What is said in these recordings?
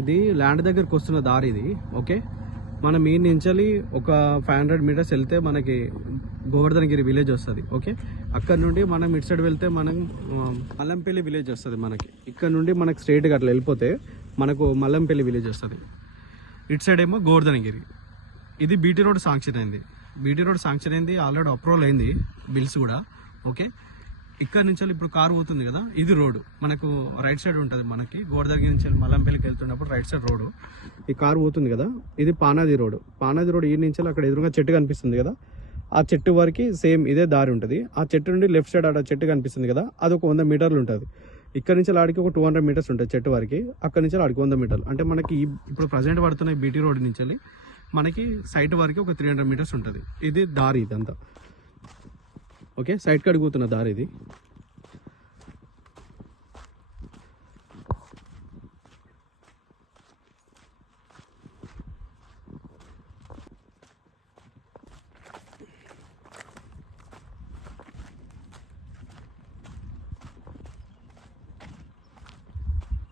ఇది ల్యాండ్ దగ్గరకు వస్తున్న దారి ఇది. ఓకే, మనం ఈ నుంచి ఒక 500 మీటర్స్ వెళ్తే మనకి గోవర్ధనగిరి విలేజ్ వస్తుంది. ఓకే, అక్కడ నుండి మనం ఇటు సైడ్ వెళ్తే మనం మల్లంపల్లి విలేజ్ వస్తుంది మనకి. ఇక్కడ నుండి మనకి స్ట్రైట్గా అట్లా వెళ్ళిపోతే మనకు మల్లంపల్లి విలేజ్ వస్తుంది. ఇటు సైడ్ ఏమో గోవర్ధనగిరి. ఇది బీటీ రోడ్ శాంక్షన్ అయింది. ఆల్రెడీ అప్రూవల్ అయింది, బిల్స్ కూడా. ఓకే, ఇక్కడ నుంచి ఇప్పుడు కారు పోతుంది కదా, ఇది రోడ్ మనకు రైట్ సైడ్ ఉంటుంది. మనకి గోవర్ధనగిరి నుంచి మల్లంపల్లికి వెళ్తున్నప్పుడు రైట్ సైడ్ రోడ్ ఈ కారు పోతుంది కదా, ఇది పానాది రోడ్. ఈ నుంచి అక్కడ ఎదురుగా చెట్టు కనిపిస్తుంది కదా, ఆ చెట్టు వరకు సేమ్ ఇదే దారి ఉంటుంది. ఆ చెట్టు నుండి లెఫ్ట్ సైడ్ ఆడ చెట్టు కనిపిస్తుంది కదా, అది ఒక 100 మీటర్లు ఉంటుంది. ఇక్కడ నుంచి ఆడికి ఒక 200 మీటర్స్ ఉంటుంది చెట్టు వరకు. అక్కడ నుంచి ఆడికి 100 మీటర్లు. అంటే మనకి ఇప్పుడు ప్రజెంట్ పడుతున్న బీటీ రోడ్ నుంచి మనకి సైట్ వరకు ఒక 300 మీటర్స్ ఉంటుంది. ఇది దారి ఇదంతా. ఓకే, సైడ్ కాడికి పోతున్న దారి ఇది.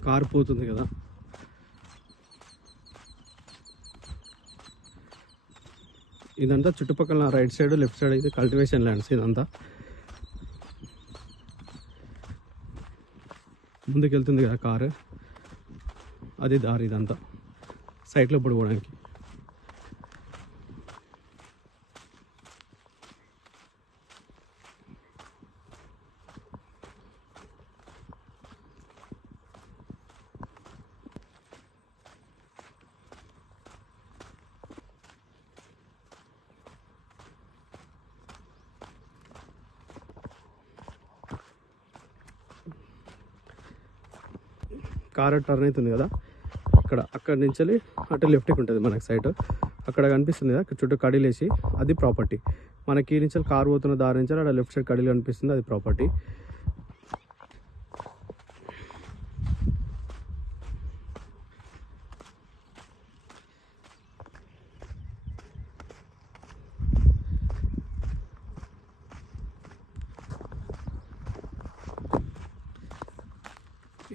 కారు పోతుంది కదా, ఇదంతా చుట్టుపక్కల రైట్ సైడ్ లెఫ్ట్ సైడ్ ఇది కల్టివేషన్ ల్యాండ్స్. ఇదంతా ముందుకు వెళ్తుంది కదా కారు, అది దారి ఇదంతా సైట్లో పడుకోవడానికి. కారు టర్న్ అవుతుంది కదా, అక్కడ నుంచి అటు లెఫ్ట్కి ఉంటుంది మనకి సైట్. అక్కడ కనిపిస్తుంది కదా చుట్టూ కడీలేసి, అది ప్రాపర్టీ. మనకి ఈ నుంచి కారు పోతున్న దారి నుంచి అక్కడ లెఫ్ట్ సైడ్ కడీలు కనిపిస్తుంది, అది ప్రాపర్టీ.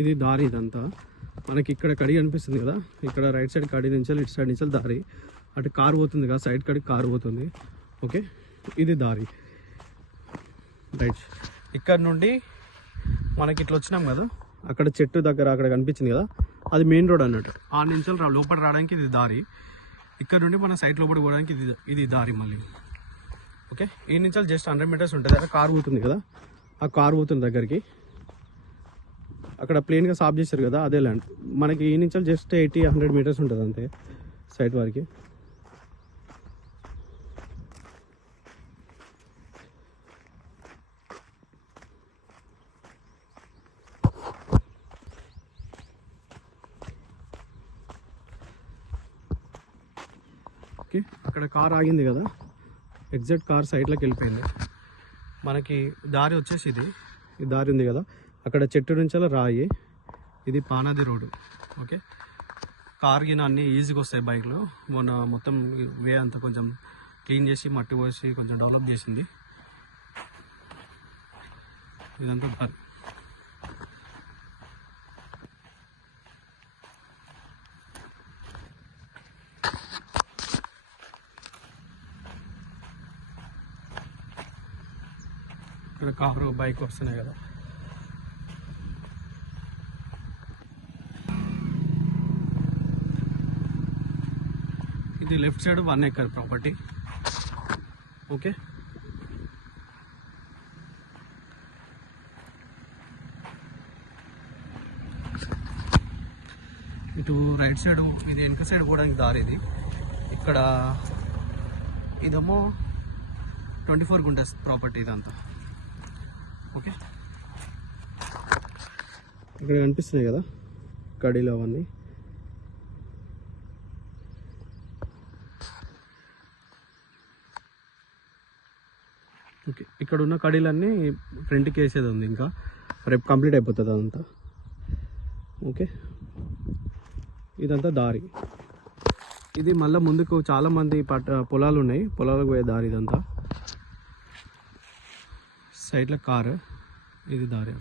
ఇది దారి ఇదంతా. మనకి ఇక్కడ కడి కనిపిస్తుంది కదా, ఇక్కడ రైట్ సైడ్ కడి నుంచి ఇటు సైడ్ నుంచి దారి. అటు కారు పోతుంది కదా, సైడ్ కడికి కారు పోతుంది. ఓకే, ఇది దారి రైట్. ఇక్కడ నుండి మనకి ఇట్లా వచ్చినాం కదా, అక్కడ చెట్టు దగ్గర అక్కడ కనిపించింది కదా, అది మెయిన్ రోడ్ అన్నట్టు. ఆ నుంచి లోపల రావడానికి ఇది దారి. ఇక్కడ నుండి మన సైడ్ లోపల పోవడానికి ఇది దారి మళ్ళీ. ఓకే, ఈ నుంచి జస్ట్ 100 మీటర్స్ ఉంటుంది. అక్కడ కారు పోతుంది కదా, ఆ కారు పోతుంది దగ్గరికి. అక్కడ ప్లేన్గా సాఫ్ చేశారు కదా, అదే ల్యాండ్. మనకి ఈ నుంచి జస్ట్ 80-100 మీటర్స్ ఉంటుంది అంతే సైట్ వరకు. ఓకే, అక్కడ కార్ ఆగింది కదా, ఎగ్జాక్ట్ కార్ సైడ్లోకి వెళ్ళిపోయింది. మనకి దారి వచ్చేసి ఈ దారి ఉంది కదా, అక్కడ చెట్టు నుంచి రాయి. ఇది పానాది రోడ్డు. ఓకే, కార్ గిన అన్నీ ఈజీగా వస్తాయి బైక్లో. మొత్తం వే అంతా కొంచెం క్లీన్ చేసి మట్టి పోసి కొంచెం డెవలప్ చేసింది. ఇదంతా దారి. ఇక్కడ కారు బైక్ వస్తున్నాయి కదా. ఇది left side 1 acre property. Okay, ఇటు రైట్ సైడ్ ఇది వెనక సైడ్ పోవడానికి దారి ఇది. ఇక్కడ ఇదేమో 24 గుంటస్ ప్రాపర్టీ ఇదంతా. ఓకే, ఇక్కడ కనిపిస్తున్నాయి కదా కడీలు అవన్నీ. ఓకే, ఇక్కడ ఉన్న కడీలన్నీ ఫ్రంట్కి వేసేది ఉంది, ఇంకా రేపు కంప్లీట్ అయిపోతుంది అదంతా. ఓకే, ఇదంతా దారి. ఇది మళ్ళీ ముందుకు చాలామంది పొలాలు ఉన్నాయి, పొలాలకు పోయే దారి ఇదంతా. సైడ్లో కారు, ఇది దారి.